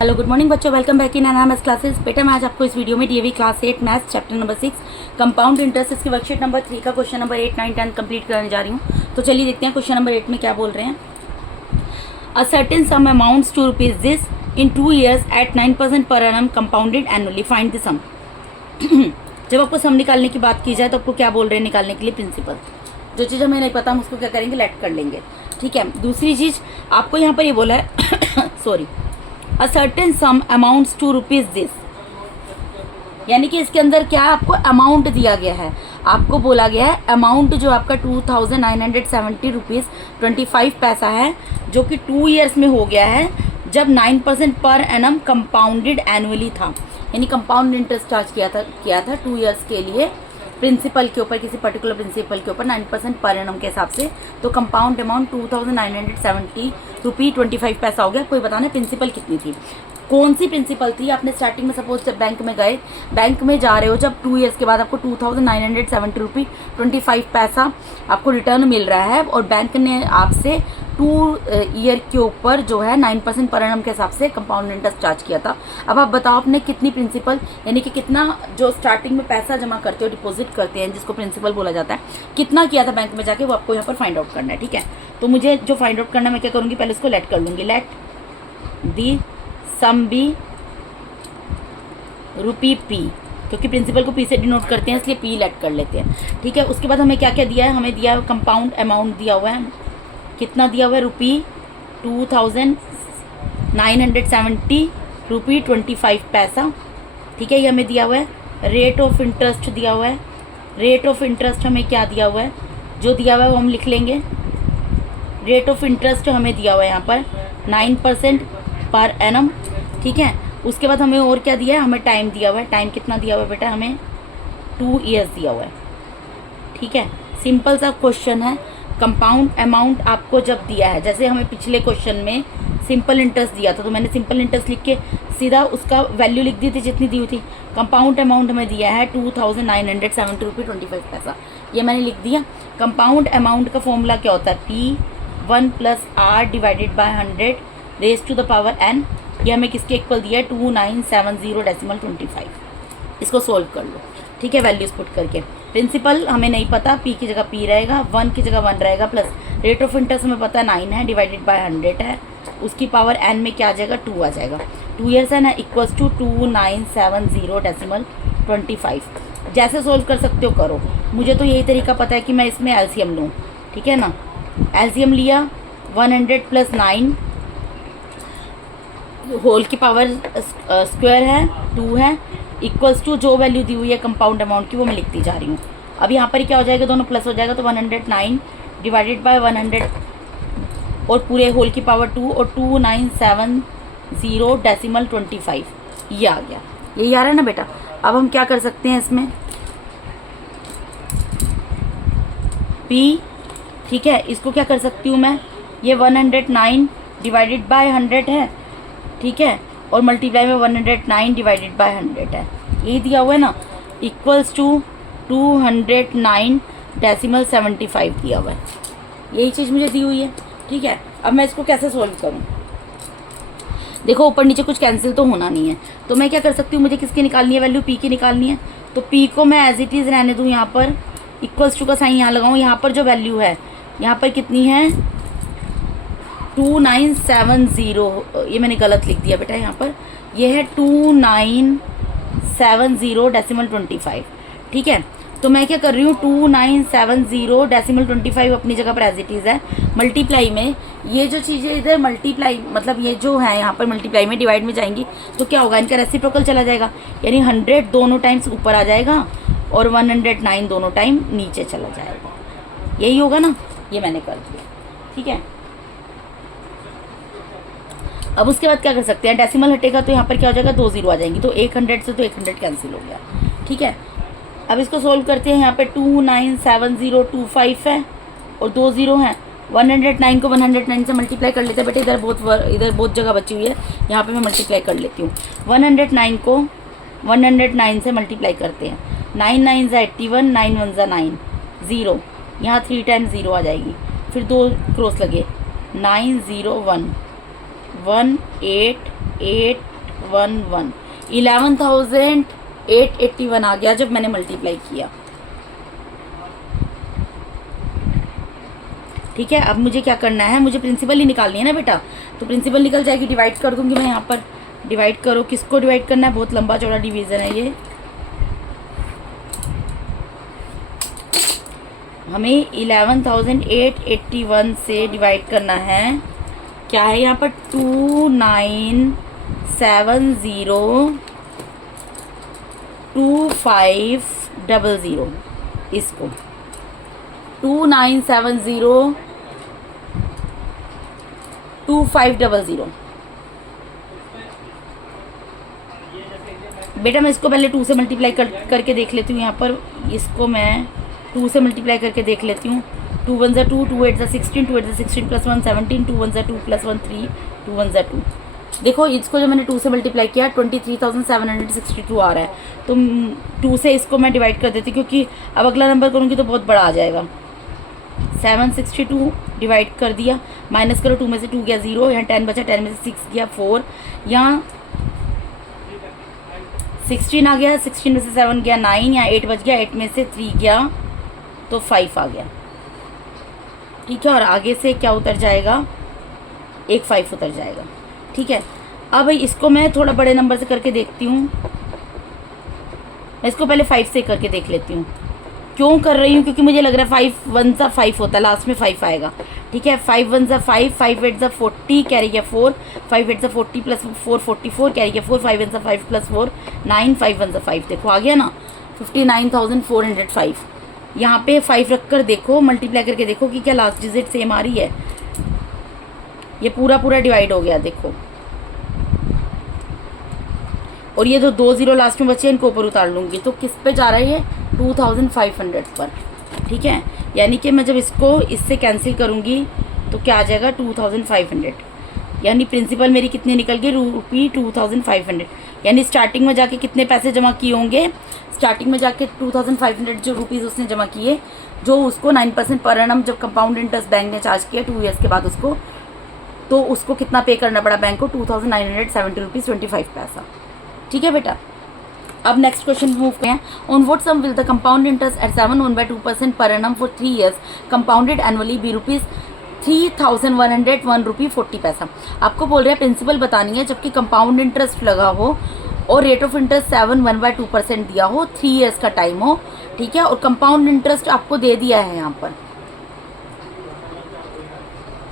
Hello good morning बच्चों, welcome back in maths classes. बेटा मैं आज आपको इस वीडियो में DAV class 8 maths chapter number 6 compound interest इसकी वर्कशीट नंबर 3 का क्वेश्चन नंबर 8, 9, 10 कंप्लीट कराने जा रही हूँ। तो चलिए देखते हैं क्वेश्चन नंबर 8 में क्या बोल रहे हैं। A certain sum amounts to rupees this in 2 years at 9% per annum compounded annually, find the sum. जब आपको सम निकालने की बात की जाए तो आपको क्या बोल रहे हैं निकालने के लिए? प्रिंसिपल। जो चीज़ हमें नहीं पता हम उसको क्या करेंगे, लेट कर लेंगे। ठीक है। दूसरी चीज़ आपको यहाँ पर ये बोला है sorry, a certain sum amounts to rupees this, यानी कि इसके अंदर क्या आपको अमाउंट दिया गया है। आपको बोला गया है अमाउंट जो आपका 2970 रुपीज़ 25 पैसा है, जो कि 2 years में हो गया है, जब 9% पर एनम कंपाउंडेड एनुअली था, यानी कंपाउंड इंटरेस्ट चार्ज किया था 2 years के लिए प्रिंसिपल के ऊपर, किसी पर्टिकुलर प्रिंसिपल के ऊपर 9% पर एनम के हिसाब से। तो कंपाउंड अमाउंट 2970 रुपी 25 पैसा हो गया। कोई बताना प्रिंसिपल कितनी थी, कौन सी प्रिंसिपल थी। आपने स्टार्टिंग में सपोज जब बैंक में गए, बैंक में जा रहे हो, जब 2 years के बाद आपको 2970 रुपी 25 पैसा आपको रिटर्न मिल रहा है, और बैंक ने आपसे 2 year के ऊपर जो है 9% पर एनम के हिसाब से कंपाउंड इंटरेस्ट चार्ज किया था। अब आप बताओ आपने कितनी प्रिंसिपल, यानी कि कितना जो स्टार्टिंग में पैसा जमा करते हो, डिपॉजिट करते हैं, जिसको प्रिंसिपल बोला जाता है, कितना किया था बैंक में जाके, वो आपको यहाँ पर फाइंड आउट करना है। ठीक है। तो मुझे जो फाइंड आउट करना है, मैं क्या करूँगी, पहले इसको लेट कर लूँगी। Let the sum be rupee P, क्योंकि प्रिंसिपल को पी से डिनोट करते हैं, इसलिए पी लेट कर लेते हैं। ठीक है। उसके बाद हमें क्या क्या दिया है, हमें दिया है कंपाउंड अमाउंट दिया हुआ है, कितना दिया हुआ है, रुपी 2970 रुपी 25 पैसा। ठीक है, ये हमें दिया हुआ है। रेट ऑफ इंटरेस्ट दिया हुआ है। रेट ऑफ इंटरेस्ट हमें क्या दिया हुआ है, जो दिया हुआ है वो हम लिख लेंगे। रेट ऑफ इंटरेस्ट हमें दिया हुआ है यहाँ पर 9% पर एनम। ठीक है। उसके बाद हमें और क्या दिया है, हमें टाइम दिया हुआ है। टाइम कितना दिया हुआ है बेटा, हमें 2 years दिया हुआ है। ठीक है। सिंपल सा क्वेश्चन है। कंपाउंड अमाउंट आपको जब दिया है, जैसे हमें पिछले क्वेश्चन में सिंपल इंटरेस्ट दिया था, तो मैंने सिंपल इंटरेस्ट लिख के सीधा उसका वैल्यू लिख दी थी जितनी दी हुई थी। कंपाउंड अमाउंट हमें दिया है 2970 रुपी 25 पैसा, ये मैंने लिख दिया। कंपाउंड अमाउंट का फॉर्मूला क्या होता है, P1 + R divided by 100 raise to the power n। ये हमें किसके इक्वल दिया है, 2970.25। इसको सोल्व कर लो। ठीक है, वैल्यूज पुट करके। प्रिंसिपल हमें नहीं पता, p की जगह p रहेगा, 1 की जगह 1 रहेगा, प्लस रेट ऑफ इंटरेस्ट हमें पता है 9 है, डिवाइडेड बाय 100 है, उसकी पावर n में क्या आ जाएगा, 2 आ जाएगा। 2 years है ना, इक्वल्स टू 2970.25। जैसे सोल्व कर सकते हो करो, मुझे तो यही तरीका पता है कि मैं इसमें एलसीएम लूँ। ठीक है ना, एलसीएम लिया, 100 + 9 होल की पावर स्क्वायर है 2 है, इक्वल्स टू जो वैल्यू दी हुई है कंपाउंड अमाउंट की वो मैं लिखती जा रही हूँ। अब यहाँ पर क्या हो जाएगा, दोनों प्लस हो जाएगा, तो 109 डिवाइडेड बाय 100 और पूरे होल की पावर 2 और 2970.25 ये आ गया। यही आ रहा है ना बेटा। अब हम क्या कर सकते हैं इसमें, P। ठीक है, इसको क्या कर सकती हूँ मैं, ये 109 डिवाइडेड बाय 100 है। ठीक है, और मल्टीप्लाई में 109 डिवाइडेड बाय 100 है, यही दिया हुआ है ना, इक्वल्स टू 209.75 दिया हुआ है। यही चीज़ मुझे दी हुई है। ठीक है। अब मैं इसको कैसे सोल्व करूं, देखो ऊपर नीचे कुछ कैंसिल तो होना नहीं है, तो मैं क्या कर सकती हूँ, मुझे किसकी निकालनी है, वैल्यू p की निकालनी है। तो p को मैं एज इट इज़ रहने दूँ, यहाँ पर इक्वल्स टू का साइन यहाँ लगाऊँ, यहाँ पर जो वैल्यू है यहाँ पर कितनी है, 2970, ये मैंने गलत लिख दिया बेटा, यहाँ पर ये है 2970.25। ठीक है। तो मैं क्या कर रही हूँ, 2970.25 अपनी जगह पर एज इट इज़ है। मल्टीप्लाई में ये जो चीज़ें इधर मल्टीप्लाई, मतलब ये जो है यहाँ पर मल्टीप्लाई में डिवाइड में जाएंगी, तो क्या होगा, इनका रेसिप्रोकल चला जाएगा, यानी 100 दोनों टाइम्स ऊपर आ जाएगा और 109 दोनों टाइम नीचे चला जाएगा। यही होगा ना, ये मैंने कर दिया। ठीक है। अब उसके बाद क्या कर सकते हैं, डेसिमल हटेगा तो यहाँ पर क्या हो जाएगा, 2 0 आ जाएंगी, तो 100 से तो 100 कैंसिल हो गया। ठीक है। अब इसको सोल्व करते हैं, यहाँ पे 297025 है और 2 0 हैं। 109 को 109 से मल्टीप्लाई कर लेते हैं बेटे, इधर बहुत जगह बची हुई है, यहाँ पे मैं मल्टीप्लाई कर लेती हूँ। 109 को 109 से मल्टीप्लाई करते हैं, 9 9 ज़ा 81, 9 1 ज़ा 9, 0, यहाँ 3 टाइम 0 आ जाएगी, फिर 2 क्रॉस लगे, 9 0 1 1 8 811 11,881 आ गया जब मैंने मल्टीप्लाई किया। ठीक है, अब मुझे क्या करना है, मुझे प्रिंसिपल ही निकालनी है ना बेटा, तो प्रिंसिपल निकल जाएगी, डिवाइड कर दूंगी मैं यहाँ पर। डिवाइड करो, किसको डिवाइड करना है, बहुत लंबा चौड़ा डिवीजन है ये। हमें 11,881 से डिवाइड करना है। क्या है यहाँ पर, 29702500, इसको 29702500। बेटा मैं इसको पहले 2 से मल्टीप्लाई करके देख लेती हूँ। यहाँ पर इसको मैं 2 से मल्टीप्लाई करके देख लेती हूँ। 2 1 2, 2 8 16, 2 8 16 + 1 17, 2 1 2 + 1 3, 2 1 2। देखो इसको जो मैंने 2 से मल्टीप्लाई किया 23,762 आ रहा है, तो 2 से इसको मैं डिवाइड कर देती, क्योंकि अब अगला नंबर करूँगी तो बहुत बड़ा आ जाएगा। 762 डिवाइड कर दिया, माइनस करो, 2 में से 2 गया 0, यहाँ 10 बचा, 10 में से 6 गया 4, यहाँ 16 आ गया, 16 में से 7 गया 9, यहाँ 8 बच गया, 8 में से 3 गया तो 5 आ गया। ठीक है, और आगे से क्या उतर जाएगा, एक 5 उतर जाएगा। ठीक है, अब इसको मैं थोड़ा बड़े नंबर से करके देखती हूँ। इसको पहले 5 से करके देख लेती हूँ। क्यों कर रही हूँ, क्योंकि मुझे लग रहा है 5 1 सा 5 होता है, लास्ट में 5 आएगा। ठीक है, 5 1 सा 5, 5 8 सा 40, कैरी गया 4, 5 8 सा 40 + 4 44, कैरी गया 4, 5 1 सा 5 + 4 9, 5 1 सा 5, देखो आ गया ना 59,405। यहाँ पे 5 रख कर देखो, मल्टीप्लाई करके देखो कि क्या लास्ट डिजिट सेम आ रही है। ये पूरा पूरा डिवाइड हो गया देखो, और ये जो 2 0 लास्ट में बचे इनको ऊपर उतार लूंगी, तो किस पे जा रहा है ये, 2500 पर। ठीक है, यानी कि मैं जब इसको इससे कैंसिल करूंगी तो क्या आ जाएगा, 2500। यानी प्रिंसिपल मेरी कितनी निकल गई, ₹2500। यानी स्टार्टिंग में जाके कितने पैसे जमा किए होंगे, स्टार्टिंग में जाके 2500 जो रुपीज़ उसने जमा किए, जो उसको 9% पर एनम जब कंपाउंड इंटरेस्ट बैंक ने चार्ज किया 2 ईयर्स के बाद उसको, तो उसको कितना पे करना पड़ा बैंक को, 2970 ₹25। ठीक है बेटा, अब नेक्स्ट क्वेश्चन मूव करें। On what sum will the compound interest at 7.1/2% per annum for 3 years compounded annually be ₹3,101.40। आपको बोल रहे हैं प्रिंसिपल बतानी है जबकि कंपाउंड इंटरेस्ट लगा हो और रेट ऑफ इंटरेस्ट 7.1/2% दिया हो, 3 ईयर्स का टाइम हो। ठीक है, और कंपाउंड इंटरेस्ट आपको दे दिया है, यहाँ पर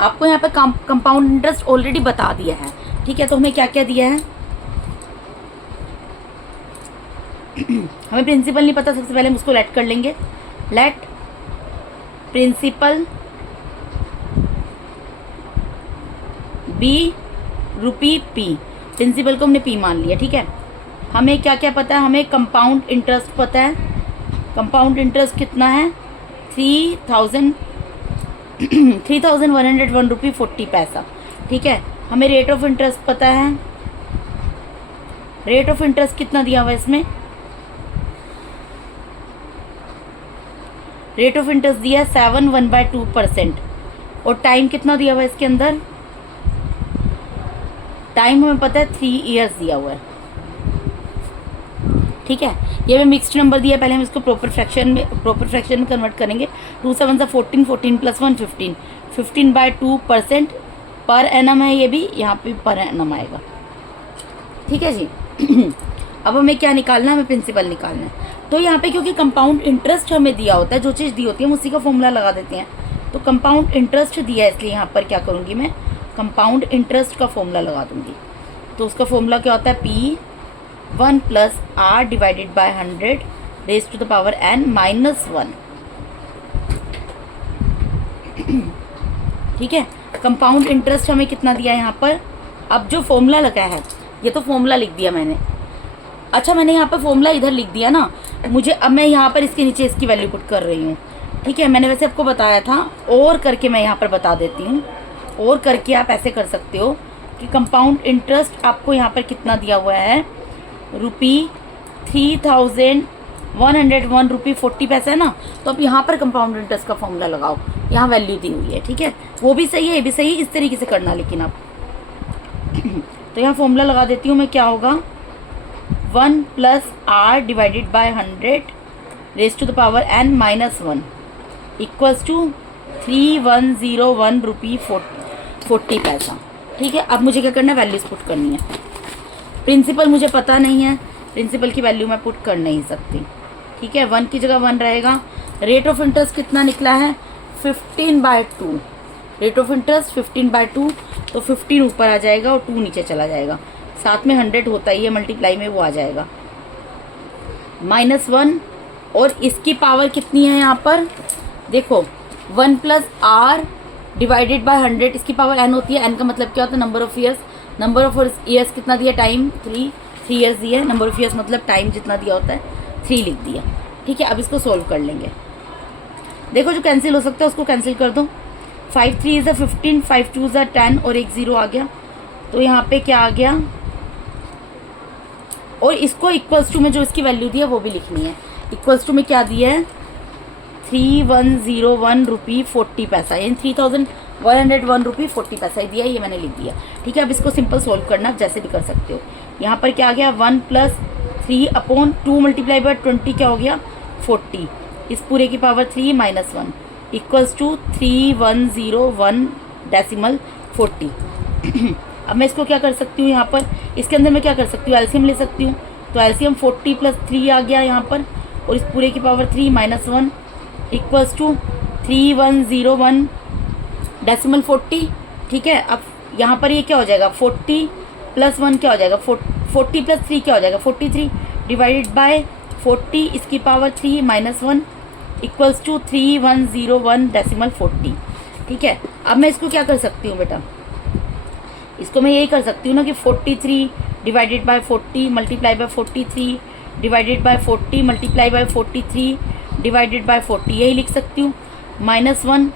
आपको यहाँ पर कंपाउंड इंटरेस्ट ऑलरेडी बता दिया है। ठीक है, तो हमें क्या क्या दिया है, हमें प्रिंसिपल नहीं पता, सबसे पहले हम उसको लेट कर लेंगे। Late principal B rupee P, principal को हमने पी मान लिया। ठीक है, हमें क्या क्या पता है, हमें कंपाउंड इंटरेस्ट पता है। कंपाउंड इंटरेस्ट कितना है, 3,101.40। ठीक है, हमें रेट ऑफ इंटरेस्ट पता है, रेट ऑफ इंटरेस्ट कितना दिया हुआ है इसमें, रेट ऑफ इंटरेस्ट दिया है 7.1/2%, और टाइम कितना दिया हुआ है इसके अंदर, टाइम हमें पता है 3 ईयर्स दिया हुआ है। ठीक है, ये हमें मिक्स्ड नंबर दिया है, पहले हम इसको प्रॉपर फ्रैक्शन में कन्वर्ट करेंगे। 2 7 सा 14, 14 + 1 15, 15/2% पर एनम है, ये भी यहाँ पे पर एनम आएगा। ठीक है जी। अब हमें क्या निकालना है, हमें प्रिंसिपल निकालना है। तो यहाँ पे क्योंकि कंपाउंड इंटरेस्ट हमें दिया होता है, जो चीज़ दी होती है हम उसी का फॉर्मूला लगा देते हैं। तो कंपाउंड इंटरेस्ट दिया है, इसलिए यहाँ पर क्या करूँगी मैं, कंपाउंड इंटरेस्ट का फॉर्मूला लगा दूंगी। तो उसका फॉर्मूला क्या होता है, P1 + R / 100 raised to the power n -1। ठीक है, कंपाउंड इंटरेस्ट हमें कितना दिया है यहाँ पर, अब जो फॉर्मूला लगा है, ये तो फॉर्मूला लिख दिया मैंने। अच्छा, मैंने यहाँ पर फॉर्मूला इधर लिख दिया ना, मुझे अब मैं यहाँ पर इसके नीचे इसकी वैल्यू पुट कर रही हूँ। ठीक है, मैंने वैसे आपको बताया था, और करके मैं यहाँ पर बता देती हूँ। और करके आप ऐसे कर सकते हो कि कंपाउंड इंटरेस्ट आपको यहाँ पर कितना दिया हुआ है, ₹3,101.40 है ना, तो अब यहाँ पर कंपाउंड इंटरेस्ट का फॉर्मूला लगाओ, यहाँ वैल्यू दी हुई है। ठीक है, वो भी सही है, ये भी सही है, इस तरीके से करना। लेकिन अब तो यहाँ फॉर्मूला लगा देती हूँ मैं, क्या होगा 1 plus R divided by 100 raise to the power n minus 1 equals to 3101 rupee 40 पैसा। ठीक है, अब मुझे क्या करना है, वैल्यूज पुट करनी है। प्रिंसिपल मुझे पता नहीं है, प्रिंसिपल की वैल्यू मैं पुट कर नहीं सकती। ठीक है, 1 की जगह 1 रहेगा। रेट ऑफ इंटरेस्ट कितना निकला है 15/2। रेट ऑफ इंटरेस्ट 15/2, तो 15 ऊपर आ जाएगा और 2 नीचे चला जाएगा। साथ में 100 होता ही है मल्टीप्लाई में, वो आ जाएगा -1। और इसकी पावर कितनी है यहाँ पर देखो, 1 प्लस आर डिवाइडेड बाय 100, इसकी पावर n होती है। n का मतलब क्या होता है, number of years. Number of years कितना दिया, टाइम 3 ईयर्स दिया है। नंबर ऑफ ईयर्स मतलब टाइम जितना दिया होता है 3 लिख दिया। ठीक है, अब इसको सोल्व कर लेंगे। देखो जो कैंसिल हो सकता है उसको कैंसिल कर दो। 5 3 इज़ 15, 5 2 इज़ 10 और एक 0 आ गया। तो यहाँ पे क्या आ गया, और इसको इक्वल्स टू में जो इसकी वैल्यू दी है वो भी लिखनी है। इक्वल्स टू में क्या दिया है 3101 रुपी 40 पैसा, यानी 3101 रुपी 40 पैसा ही दिया, ये मैंने लिख दिया। ठीक है, अब इसको सिंपल सोल्व करना, आप जैसे भी कर सकते हो। यहाँ पर क्या आ गया 1 प्लस 3/2 मल्टीप्लाई बाय 20 क्या हो गया 40, इस पूरे की power 3 minus 1 equals to 3101 decimal 40। अब मैं इसको क्या कर सकती हूँ, यहाँ पर इसके अंदर मैं क्या कर सकती हूँ, एलसीएम ले सकती हूँ। तो एलसीएम 40 प्लस 3 आ गया यहाँ पर, और इस पूरे की power 3 minus 1 equals to 3101 decimal 40। ठीक है, अब यहाँ पर ये क्या हो जाएगा 40 प्लस 1 क्या हो जाएगा 40 प्लस 3 क्या हो जाएगा 43 डिवाइडेड बाय 40 इसकी power 3 minus 1 equals to 3101 decimal 40। ठीक है, अब मैं इसको क्या कर सकती हूँ बेटा, इसको मैं यही कर सकती हूँ ना कि 43 divided by 40 multiply by 43 divided by 40 multiply by 43 divided by 40, यही लिख सकती हूँ। -1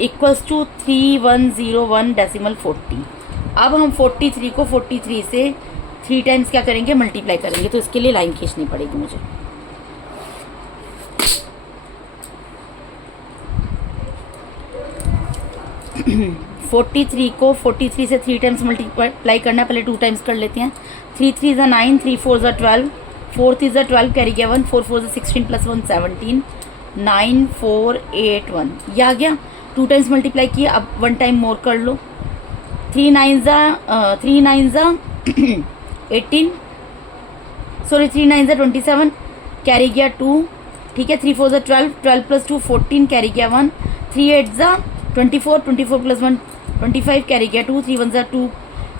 इक्वल्स टू 3101 डेसिमल 40। अब हम 43 को 43 से 3 टाइम्स क्या करेंगे, मल्टीप्लाई करेंगे। तो इसके लिए लाइन खींचनी पड़ेगी मुझे। फोर्टी थ्री को 43 से 3 टाइम्स मल्टीप्लाई करना है, पहले 2 टाइम्स कर लेते हैं। 3 3 इज़ 9, 3 4 इज़ 12, 4 इज़ 12 कैरी गया 1, 4 4 इज़ 16 प्लस 1 17, 9 4 8 1, ये आ गया। 2 टाइम्स मल्टीप्लाई किया, अब 1 टाइम मोर कर लो। 3 9 18, सॉरी 3 9 27 कैरी गया 2। ठीक है, 3 4 इज़ 12, 12 प्लस 2 14 कैरी गया 1, 3 8 24, 24 प्लस 1 25 कैरी गया 2, 3 1 2,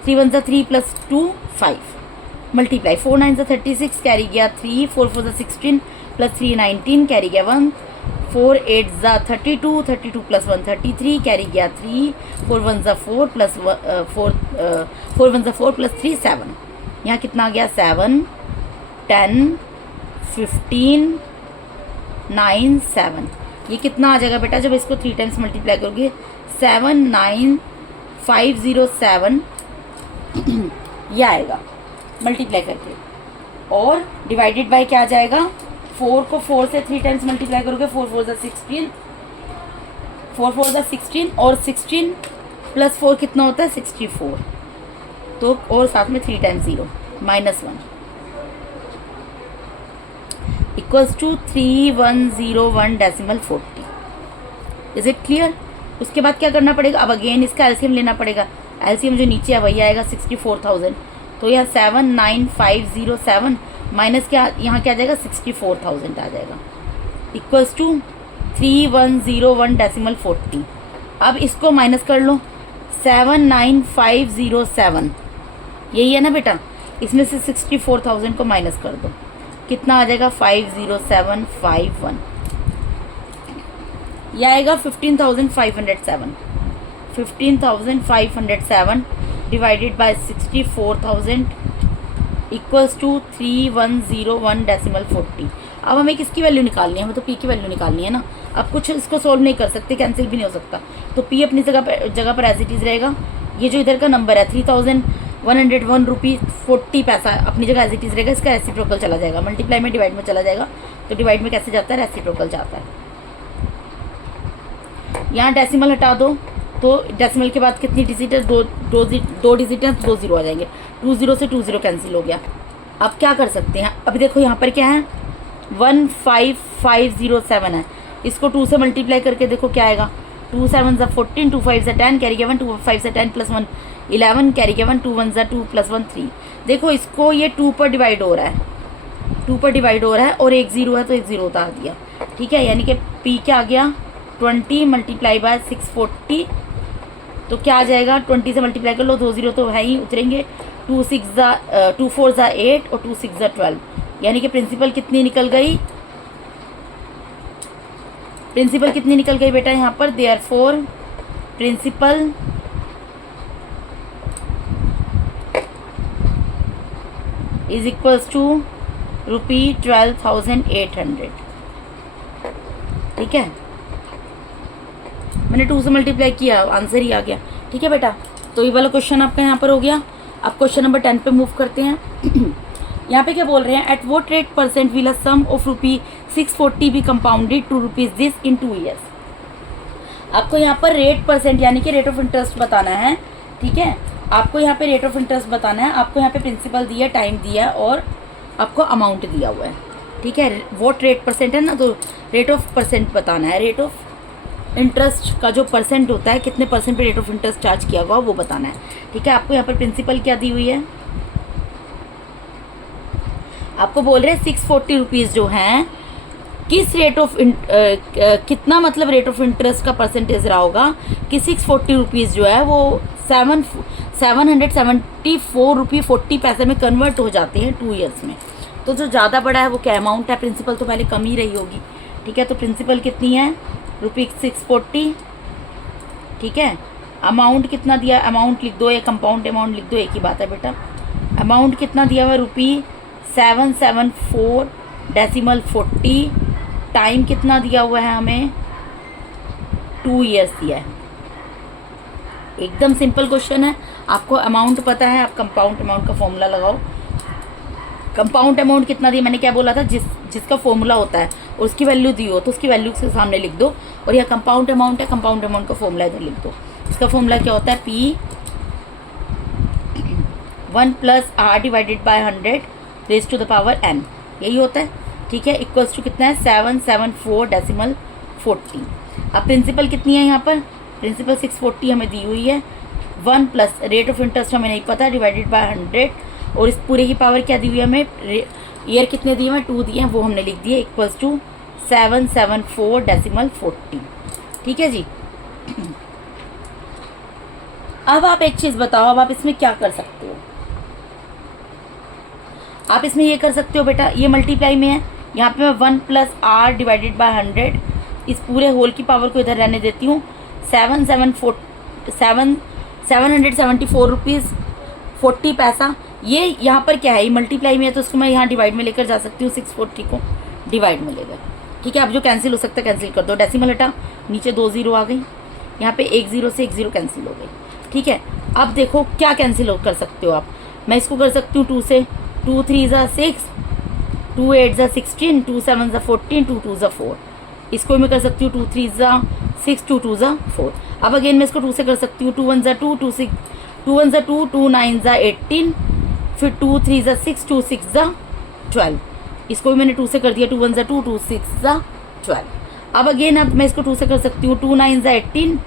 3 1 3 प्लस 2 5 मल्टीप्लाई 4 9 36 कैरी गया 3, 4 4 16 प्लस 3 19 कैरी गया 1, 4 8 32, 32 प्लस 1 33 कैरी गया 3, 4 1 4 प्लस 4 1 4 प्लस 3 7। यहाँ कितना आ गया 7 10 15 9 7। ये कितना आ जाएगा बेटा जब इसको 3 टाइम्स मल्टीप्लाई करोगे 79507 ये आएगा मल्टीप्लाई करके। और डिवाइडेड बाय क्या आ जाएगा, 4 को 4 से 3 टाइम्स मल्टीप्लाई करोगे 4 4 16, 4 4 16 और 16 प्लस 4 कितना होता है 64। तो और साथ में 3 times 0 -1 equals to 3101 decimal 40। Is it clear. उसके बाद क्या करना पड़ेगा, अब अगेन इसका एलसीएम लेना पड़ेगा। एलसीएम जो नीचे है वही आएगा 64,000। तो यह 79507 माइनस क्या यहाँ क्या आ जाएगा 64,000 आ जाएगा इक्वल्स टू 3101 डेसिमल 40। अब इसको माइनस कर लो 79507, यही है ना बेटा, इसमें से 64,000 को माइनस कर दो, कितना आ जाएगा 50751। यह आएगा 15,507। 15,507 divided by 64,000 equals to 3101 decimal 40। अब हमें किसकी वैल्यू निकालनी है, हमें तो पी की वैल्यू निकालनी है ना। अब कुछ इसको सोल्व नहीं कर सकते, कैंसिल भी नहीं हो सकता, तो पी अपनी जगह पर एज इट इज़ रहेगा। ये जो इधर का नंबर है 3101 रुपी 40 पैसा अपनी जगह एज इट इज़ रहेगा, इसका रेसिप्रोकल चला जाएगा, मल्टीप्लाई में डिवाइड में चला जाएगा। तो डिवाइड में कैसे जाता है, रेसिप्रोकल जाता है। यहाँ डेसिमल हटा दो तो डेसिमल के बाद कितनी डिजिट है, दो डिजिट है, 2 जीरो आ जाएंगे। 2 जीरो से 2 जीरो कैंसिल हो गया। अब क्या कर सकते हैं, अभी देखो यहाँ पर क्या है 15507 है, इसको 2 से मल्टीप्लाई करके देखो क्या आएगा। 2 7 ज़ा 14, 2 5 ज़ा 10, कैरी 1, 2 5 ज़ा 10 प्लस 1 11, कैरी 1, 2 1 ज़ा 2 प्लस 1 3। देखो इसको ये 2 पर डिवाइड हो रहा है, 2 पर डिवाइड हो रहा है और एक जीरो है तो एक जीरो उतार दिया। ठीक है, यानी कि पी क्या आ गया 20 मल्टीप्लाई बाय 640, तो क्या आ जाएगा 20 से मल्टीप्लाई कर लो, 2 जीरो तो है ही उतरेंगे। 2 4 ज़ा 8 और 2 6 ज़ा 12, यानी कि प्रिंसिपल कितनी निकल गई, प्रिंसिपल कितनी निकल गई बेटा यहाँ पर। Therefore principal is equals to ₹12,800। ठीक है, मैंने 2 से मल्टीप्लाई किया, आंसर ही आ गया। ठीक है बेटा, तो ये वाला क्वेश्चन आपका यहाँ पर हो गया। अब क्वेश्चन नंबर 10 पे मूव करते हैं। यहाँ पे क्या बोल रहे हैं, at what rate percent will a sum of ₹640 be compounded to rupees this in 2 years. आपको यहाँ पर रेट परसेंट यानी कि रेट ऑफ इंटरेस्ट बताना है। ठीक है, आपको यहाँ पे रेट ऑफ इंटरेस्ट बताना है, आपको यहाँ पे प्रिंसिपल दिया, टाइम दिया और आपको अमाउंट दिया हुआ है। ठीक है, वॉट रेट परसेंट है ना, तो रेट ऑफ परसेंट बताना है। रेट ऑफ इंटरेस्ट का जो परसेंट होता है, कितने परसेंट पे रेट ऑफ इंटरेस्ट चार्ज किया हुआ वो बताना है। ठीक है, आपको यहाँ पर प्रिंसिपल क्या दी हुई है, आपको बोल रहे हैं 640 रुपीज़ जो हैं किस रेट ऑफ कितना मतलब रेट ऑफ इंटरेस्ट का परसेंटेज रहा होगा कि 640 रुपीज़ जो है वो 774 रुपये 40 पैसे में कन्वर्ट हो जाते हैं 2 ईयर्स में। तो जो ज़्यादा बड़ा है वो क्या अमाउंट है, प्रिंसिपल तो पहले कम ही रही होगी। ठीक है, तो प्रिंसिपल कितनी है ₹640। ठीक है, अमाउंट कितना दिया, अमाउंट लिख दो या कंपाउंड अमाउंट लिख दो, एक ही बात है बेटा। अमाउंट कितना दिया हुआ ₹774.40। टाइम कितना दिया हुआ है हमें 2 ईयर्स दिया है। एकदम सिंपल क्वेश्चन है, आपको अमाउंट पता है, आप कंपाउंड अमाउंट का फॉर्मूला लगाओ। कंपाउंड अमाउंट कितना दिया, मैंने क्या बोला था, जिसका फॉर्मूला होता है और उसकी वैल्यू दी हो तो उसकी वैल्यू के सामने लिख दो। और यह कंपाउंड अमाउंट है, कंपाउंड अमाउंट का फॉर्मूला इधर लिख दो। इसका फॉर्मूला क्या होता है, P 1 + R divided by 100 raise to the power n, यही होता है। ठीक है, इक्वल्स टू कितना है 774.40। अब प्रिंसिपल कितनी है यहाँ पर, प्रिंसिपल 640 हमें दी हुई है। 1 प्लस रेट ऑफ इंटरेस्ट हमें नहीं पता, डिवाइडेड बाय 100 और इस पूरे की पावर क्या दी हुई है हमें, ईयर कितने दिए हुए 2 दिए हैं, वो हमने लिख दिए, इक्वल्स टू 774.40। ठीक है जी। अब आप एक चीज़ बताओ, अब आप इसमें क्या कर सकते हो, आप इसमें ये कर सकते हो बेटा, ये मल्टीप्लाई में है, यहाँ पे मैं 1 + R डिवाइडेड बाय 100 इस पूरे होल की पावर को इधर रहने देती हूँ। 774 रुपीज़ 40 पैसा, ये यहाँ पर क्या है, ये मल्टीप्लाई में है तो उसको मैं यहाँ डिवाइड में लेकर जा सकती हूँ, 640 को डिवाइड में लेकर। ठीक है, अब जो कैंसिल हो सकता है कैंसिल कर दो, डेसिमल हटा, नीचे 2 जीरो आ गई, यहाँ पे 1 जीरो से 1 जीरो कैंसिल हो गई। ठीक है, अब देखो क्या कैंसिल कर सकते हो आप, मैं इसको कर सकती हूँ 2 से, 2 3 ज़ा 6, 2 8 ज़ा 16, 2 7 ज़ा 14, 2 2 ज़ा 4, इसको मैं कर सकती हूँ 2 3 ज़ा 6, 2 2 ज़ा 4। अब अगेन मैं इसको 2 से कर सकती हूँ, 2 1 ज़ा 2, 2 1 ज़ा 2, 2 9 ज़ा 18, फिर 2 3 ज़ा 6, 2 6 ज़ा 12, इसको भी मैंने 2 से कर दिया, 2 1 ज़ा 2, 2 6 ज़ा 12। अब अगेन अब मैं इसको 2 से कर सकती हूँ, 2 9 ज़ा 18,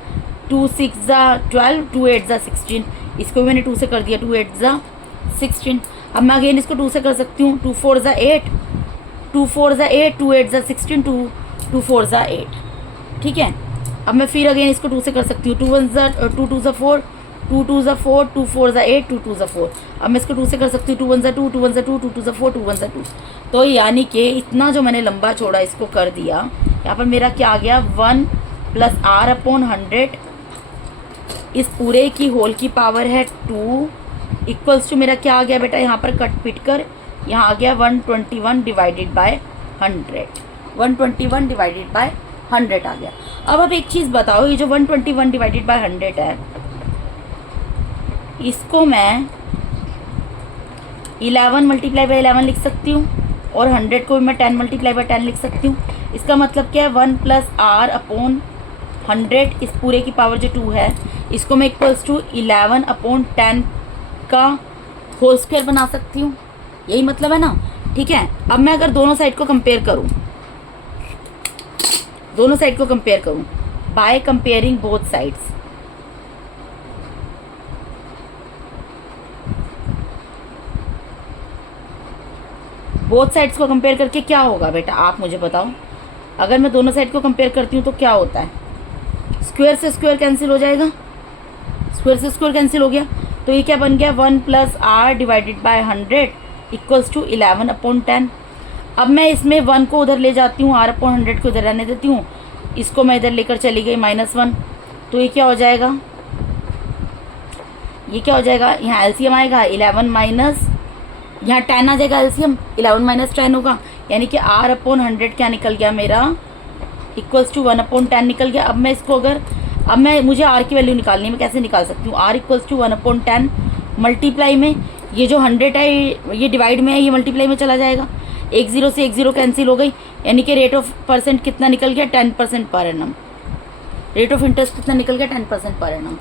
2 6 ज़ा 12, 2 8 ज़ा 16, इसको भी मैंने 2 से कर दिया, 2 8 ज़ा 16। अब मैं अगेन इसको 2 से कर सकती हूँ, 2 4 ज़ा 8, 2 4 ज़ा 8, 2 8 ज़ा 16, 2 4 ज़ा 8। ठीक है, अब मैं फिर अगेन इसको 2 से कर सकती हूँ, 2 1 ज़ा 2, 2 ज़ा 4, 2 2 ज़ा 4, 2 4 ज़ा 8, 2 2 ज़ा 4। अब मैं इसको 2 से कर सकती हूँ, 2 1 ज़ा 2, 2 1 ज़ा 2, 2 2 ज़ा 4, 2 1 ज़ा 2। तो यानी कि इतना जो मैंने लंबा चौड़ा इसको कर दिया, यहाँ पर मेरा क्या आ गया, 1 + R/100 इस पूरे की होल की पावर है 2, इक्वल्स टू मेरा क्या आ गया बेटा, यहाँ पर कट पिट कर यहाँ आ गया 121 डिवाइडेड बाय 100, 121 डिवाइडेड बाय 100 आ गया। अब आप एक चीज़ बताओ, ये जो 121 डिवाइडेड बाय 100 है, इसको मैं 11 मल्टीप्लाई बाय 11 लिख सकती हूँ और 100 को भी मैं 10 मल्टीप्लाई बाय 10 लिख सकती हूँ। इसका मतलब क्या है, 1 + R/100 100 इस पूरे की पावर जो 2 है इसको मैं इक्वल्स टू 11/10 का होल स्क्वायर बना सकती हूँ, यही मतलब है ना। ठीक है, अब मैं अगर दोनों साइड को कंपेयर करूँ, बाय कंपेयरिंग बोथ साइड्स, को कंपेयर करके क्या होगा बेटा आप मुझे बताओ। अगर मैं दोनों साइड को कंपेयर करती हूँ तो क्या होता है, स्क्वायर से स्क्वायर कैंसिल हो जाएगा, स्क्वायर से स्क्वायर कैंसिल हो गया, तो ये क्या बन गया 1 + r divided by 100 equals to 11/10। अब मैं इसमें 1 को उधर ले जाती हूँ, r/100 को उधर रहने देती हूँ, इसको मैं इधर लेकर चली गई -1, तो ये क्या हो जाएगा, यहाँ एलसीएम आएगा 11 माइनस, यहाँ 10 आ जाएगा एलसीएम, 11 - 10 होगा, यानी कि r/100 क्या निकल गया मेरा इक्वल्स टू 1/10 निकल गया। अब मैं इसको मुझे r की वैल्यू निकालनी है, मैं कैसे निकाल सकती हूँ, r इक्वल्स टू 1/10 मल्टीप्लाई में ये जो 100 है ये डिवाइड में है, ये मल्टीप्लाई में चला जाएगा, 1 0 से 1 0 कैंसिल हो गई, यानी कि रेट ऑफ परसेंट कितना निकल गया 10% per annum, rate of interest कितना निकल गया 10% पर एनम।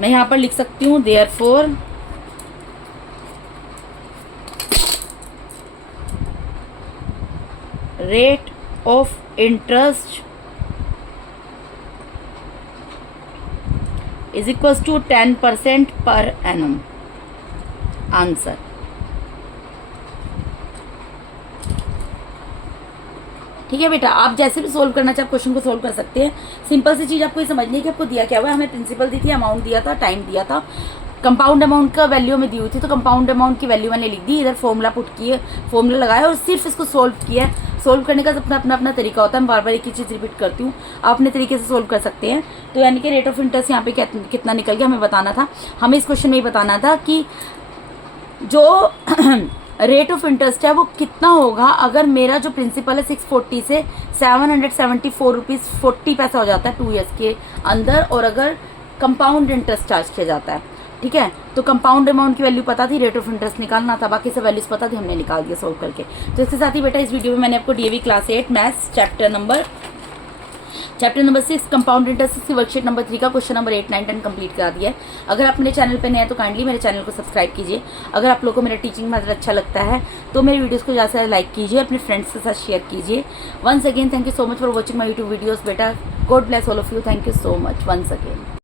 मैं यहाँ पर लिख सकती हूँ therefore rate of interest is equals to 10% per annum. Answer ठीक है बेटा, आप जैसे भी सोल्व करना चाहे क्वेश्चन को सोल्व कर सकते हैं। सिंपल सी चीज़ आपको ये समझनी है कि आपको दिया क्या हुआ है, हमें प्रिंसिपल दी थी, अमाउंट दिया था, टाइम दिया था, कंपाउंड अमाउंट का वैल्यू में दी हुई थी, तो कंपाउंड अमाउंट की वैल्यू मैंने लिख दी, इधर फॉर्मूला पुट किए, फॉर्मूला लगाया और सिर्फ इसको सोल्व किया। सोल्व करने का अपना अपना तरीका होता है, मैं बार बार एक ही चीज़ रिपीट करती हूँ, आप अपने तरीके से सोल्व कर सकते हैं। तो यानी कि रेट ऑफ इंटरेस्ट यहाँ पे कितना निकल गया हमें बताना था, हमें इस क्वेश्चन में ही बताना था कि जो रेट ऑफ इंटरेस्ट है वो कितना होगा अगर मेरा जो प्रिंसिपल है 640 से 774 रुपीज़ 40 पैसा हो जाता है 2 ईयर्स के अंदर, और अगर कंपाउंड इंटरेस्ट चार्ज किया जाता है। ठीक है, तो कंपाउंड अमाउंट की वैल्यू पता थी, रेट ऑफ इंटरेस्ट निकालना था, बाकी सब वैल्यूज पता थी, हमने निकाल दिया सोल्व करके। तो इसके साथ ही बेटा इस वीडियो में मैंने आपको DAV class 8 maths chapter number 6 compound interest की वर्कशीट नंबर 3 का क्वेश्चन नंबर 8, 9, 10 कंप्लीट करा दिया है। अगर आप मेरे चैनल पर नए हैं तो काइंडली मेरे चैनल को सब्सक्राइब कीजिए। अगर आप लोगों को मेरा टीचिंग मेथड अच्छा लगता है तो मेरे वीडियोस को ज़्यादा से लाइक कीजिए, अपने फ्रेंड्स के साथ शेयर कीजिए। Once again thank you so much for watching my YouTube videos बेटा। God bless all of you, thank you so much once again.